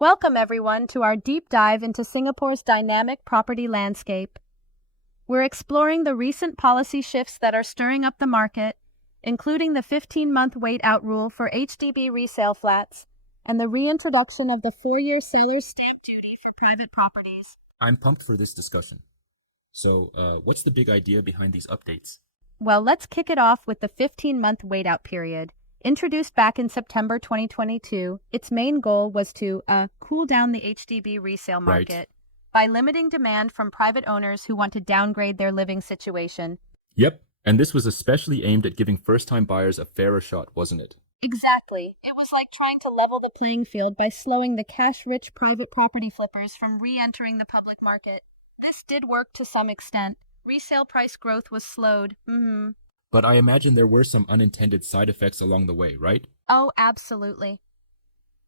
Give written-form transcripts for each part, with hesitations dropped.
Welcome, everyone, to our deep dive into Singapore's dynamic property landscape. We're exploring the recent policy shifts that are stirring up the market, including the 15-month wait-out rule for HDB resale flats and the reintroduction of the 4-year seller's stamp duty for private properties. I'm pumped for this discussion. So, what's the big idea behind these updates? Well, let's kick it off with the 15-month wait-out period. Introduced back in September 2022, its main goal was to cool down the HDB resale market by limiting demand from private owners who want to downgrade their living situation. Yep, and this was especially aimed at giving first-time buyers a fairer shot, wasn't it? Exactly. It was like trying to level the playing field by slowing the cash-rich private property flippers from re-entering the public market. This did work to some extent. Resale price growth was slowed. But I imagine there were some unintended side effects along the way, right? Oh, absolutely.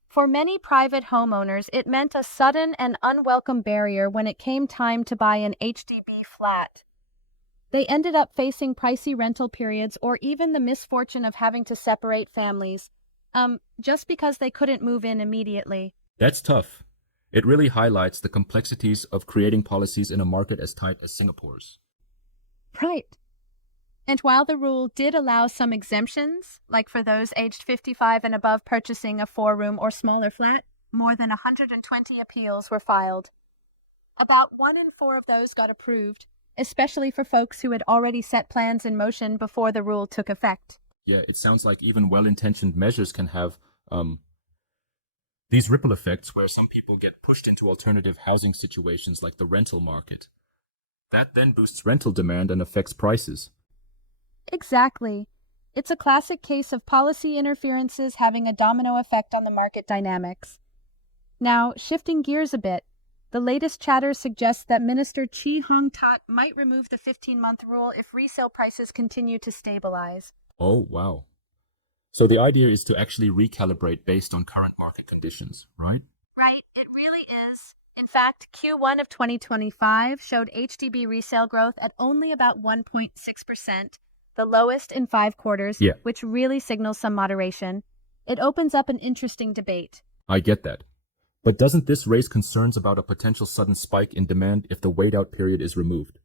For many private homeowners, it meant a sudden and unwelcome barrier when it came time to buy an HDB flat. They ended up facing pricey rental periods or even the misfortune of having to separate families, just because they couldn't move in immediately. That's tough. It really highlights the complexities of creating policies in a market as tight as Singapore's. Right. And while the rule did allow some exemptions, like for those aged 55 and above purchasing a 4-room or smaller flat, more than 120 appeals were filed. About 1 in 4 of those got approved, especially for folks who had already set plans in motion before the rule took effect. Yeah, it sounds like even well-intentioned measures can have these ripple effects where some people get pushed into alternative housing situations like the rental market. That then boosts rental demand and affects prices. Exactly. It's a classic case of policy interferences having a domino effect on the market dynamics. Now, shifting gears a bit, the latest chatter suggests that Minister Chee Hong-tat might remove the 15-month rule if resale prices continue to stabilize. Oh, wow. So the idea is to actually recalibrate based on current market conditions, right? Right, it really is. In fact, Q1 of 2025 showed HDB resale growth at only about 1.6%, the lowest in 5 quarters, Yeah. which really signals some moderation. It opens up an interesting debate. I get that. But doesn't this raise concerns about a potential sudden spike in demand if the wait-out period is removed?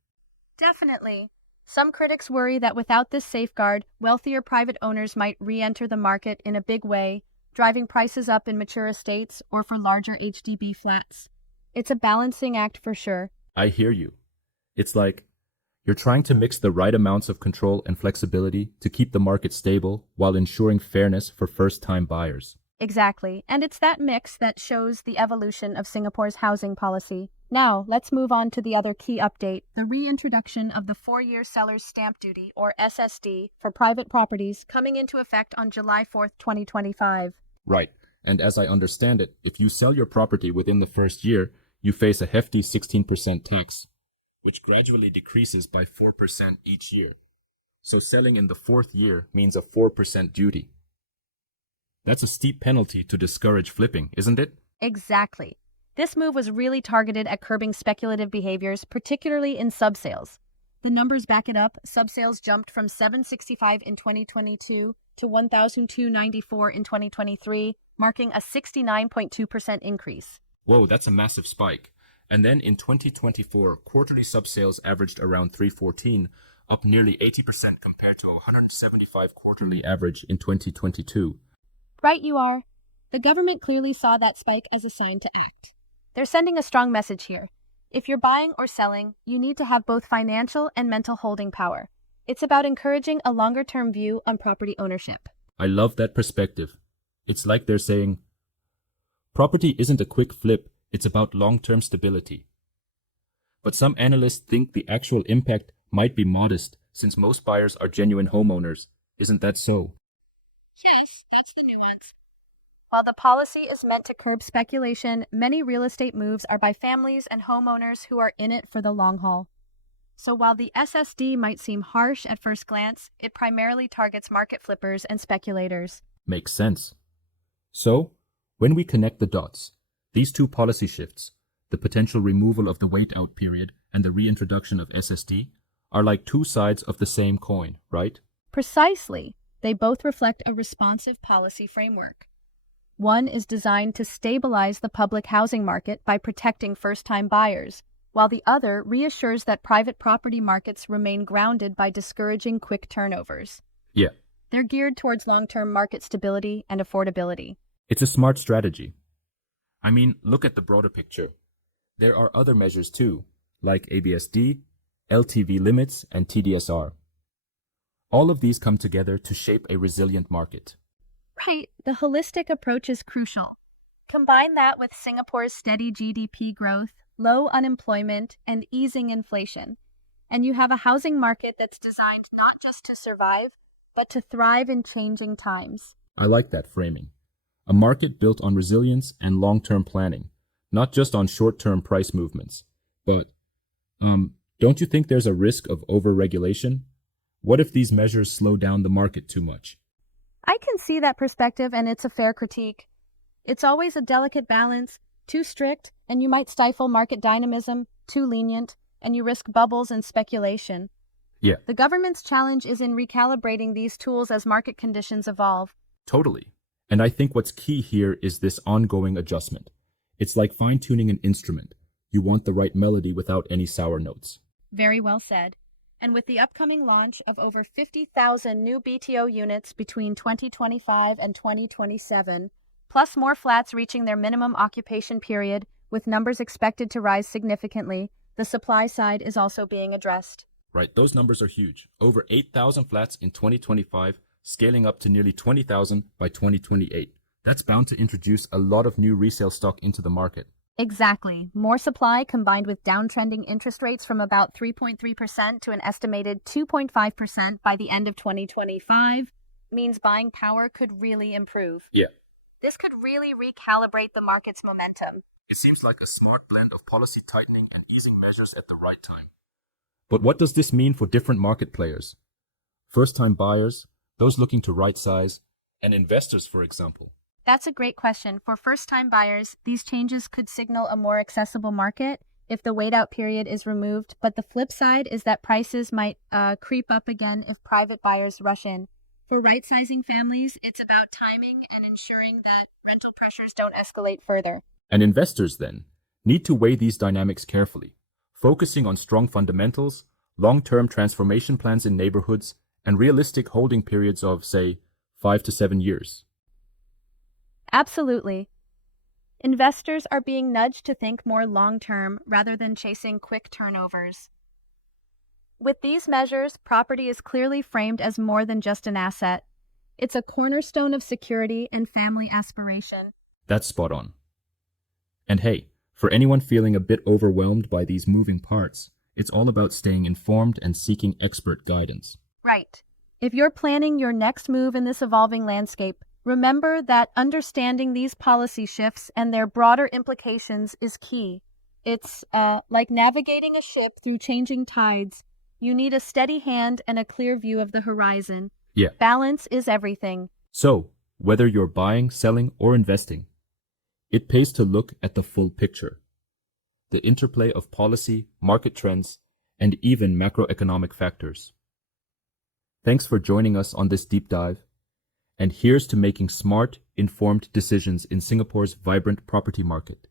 Definitely. Some critics worry that without this safeguard, wealthier private owners might re-enter the market in a big way, driving prices up in mature estates or for larger HDB flats. It's a balancing act for sure. I hear you. It's like you're trying to mix the right amounts of control and flexibility to keep the market stable while ensuring fairness for first-time buyers. Exactly, and it's that mix that shows the evolution of Singapore's housing policy. Now, let's move on to the other key update, the reintroduction of the 4-year seller's stamp duty, or SSD, for private properties coming into effect on July 4th, 2025. Right. And as I understand it, if you sell your property within the first year, you face a hefty 16% tax, which gradually decreases by 4% each year. So selling in the 4th year means a 4% duty. That's a steep penalty to discourage flipping, isn't it? Exactly. This move was really targeted at curbing speculative behaviors, particularly in subsales. The numbers back it up. Subsales jumped from 765 in 2022 to 1,294 in 2023, marking a 69.2% increase. Whoa, that's a massive spike. And then in 2024, quarterly subsales averaged around 314, up nearly 80% compared to a 175 quarterly average in 2022. Right you are. The government clearly saw that spike as a sign to act. They're sending a strong message here. If you're buying or selling, you need to have both financial and mental holding power. It's about encouraging a longer-term view on property ownership. I love that perspective. It's like they're saying, property isn't a quick flip, it's about long-term stability. But some analysts think the actual impact might be modest, since most buyers are genuine homeowners. Isn't that so? Yes, that's the nuance. While the policy is meant to curb speculation, many real estate moves are by families and homeowners who are in it for the long haul. So while the SSD might seem harsh at first glance, it primarily targets market flippers and speculators. Makes sense. So, when we connect the dots, these two policy shifts, the potential removal of the wait-out period and the reintroduction of SSD, are like two sides of the same coin, right? Precisely. They both reflect a responsive policy framework. One is designed to stabilize the public housing market by protecting first-time buyers, while the other reassures that private property markets remain grounded by discouraging quick turnovers. Yeah, They're geared towards long-term market stability and affordability. it's a smart strategy. I mean, look at the broader picture. There are other measures too, like ABSD, LTV limits, and TDSR. All of these come together to shape a resilient market. Right, the holistic approach is crucial. Combine that with Singapore's steady GDP growth, low unemployment, and easing inflation, and you have a housing market that's designed not just to survive, but to thrive in changing times. I like that framing. A market built on resilience and long-term planning, not just on short-term price movements. But, don't you think there's a risk of over-regulation? What if these measures slow down the market too much? I can see that perspective, and it's a fair critique. It's always a delicate balance. Too strict, and you might stifle market dynamism. Too lenient, and you risk bubbles and speculation. Yeah, The government's challenge is in recalibrating these tools as market conditions evolve. totally. And I think what's key here is this ongoing adjustment. It's like fine-tuning an instrument. You want the right melody without any sour notes. Very well said. And with the upcoming launch of over 50,000 new BTO units between 2025 and 2027, plus more flats reaching their minimum occupation period, with numbers expected to rise significantly, the supply side is also being addressed. Right, those numbers are huge. Over 8,000 flats in 2025, scaling up to nearly 20,000 by 2028. That's bound to introduce a lot of new resale stock into the market. Exactly. More supply combined with downtrending interest rates from about 3.3% to an estimated 2.5% by the end of 2025 means buying power could really improve. Yeah. This could really recalibrate the market's momentum. It seems like a smart blend of policy tightening and easing measures at the right time. But what does this mean for different market players? First-time buyers, those looking to right-size, and investors, for example. That's a great question. For first-time buyers, these changes could signal a more accessible market if the wait-out period is removed, but the flip side is that prices might creep up again if private buyers rush in. For right-sizing families, it's about timing and ensuring that rental pressures don't escalate further. And investors, then, need to weigh these dynamics carefully, focusing on strong fundamentals, long-term transformation plans in neighborhoods, and realistic holding periods of, say, 5 to 7 years. Absolutely. Investors are being nudged to think more long-term rather than chasing quick turnovers. With these measures, property is clearly framed as more than just an asset. It's a cornerstone of security and family aspiration. That's spot on. And hey, for anyone feeling a bit overwhelmed by these moving parts, it's all about staying informed and seeking expert guidance. Right. If you're planning your next move in this evolving landscape, remember that understanding these policy shifts and their broader implications is key. It's like navigating a ship through changing tides. You need a steady hand and a clear view of the horizon. Yeah. Balance is everything. So, whether you're buying, selling, or investing, it pays to look at the full picture. The interplay of policy, market trends, and even macroeconomic factors. Thanks for joining us on this deep dive. And here's to making smart, informed decisions in Singapore's vibrant property market.